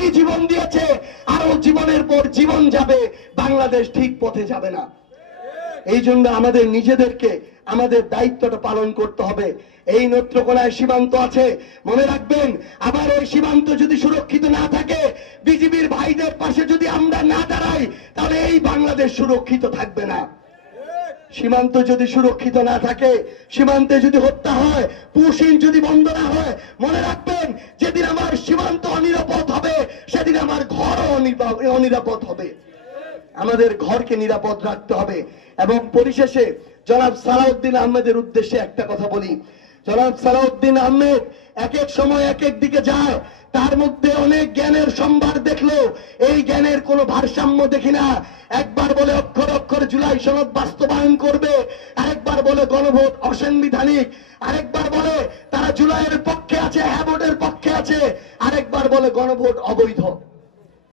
কোটি জীবন দিয়েছে, আরো জীবনের পর জীবন যাবে, বাংলাদেশ ঠিক পথে যাবে না। এই জন্য আমাদের নিজেদেরকে আমাদের দায়িত্বটা পালন করতে হবে। এই নেত্রকোনায় সীমান্ত আছে, মনে রাখবেন, আবার ওই সীমান্ত যদি সুরক্ষিত না থাকে, বিজিবির ভাইদের পাশে যদি আমরা না দাঁড়াই, তাহলে এই বাংলাদেশ সুরক্ষিত থাকবে না। সীমান্ত যদি সুরক্ষিত না থাকে, সীমান্তে যদি হত্যা হয়, পুশিন যদি বন্ধ না হয়, মনে রাখবেন, যেদিন আমার সীমান্ত অনিরাপদ হবে, সেদিন আমার ঘরও অনিরাপদ হবে। আমাদের ঘরকে নিরাপদ রাখতে হবে। এবং পরিশেষে জনাব সালাউদ্দিন আহমেদের উদ্দেশ্যে একটা কথা বলি। জনাব সালাউদ্দিন আহমেদ এক এক সময় এক এক দিকে যায়, তার মধ্যে অনেক জ্ঞানের সম্ভার দেখলো, এই জ্ঞানের কোনো ভারসাম্য দেখি না। একবার বলে অক্ষর অক্ষর জুলাই সনদ বাস্তবায়ন করবে, আরেকবার বলে গণভোট অসাংবিধানিক, আরেকবার বলে তারা জুলাইয়ের পক্ষে আছে, হ্যাঁ ভোটের পক্ষে আছে, আরেকবার বলে গণভোট অবৈধ।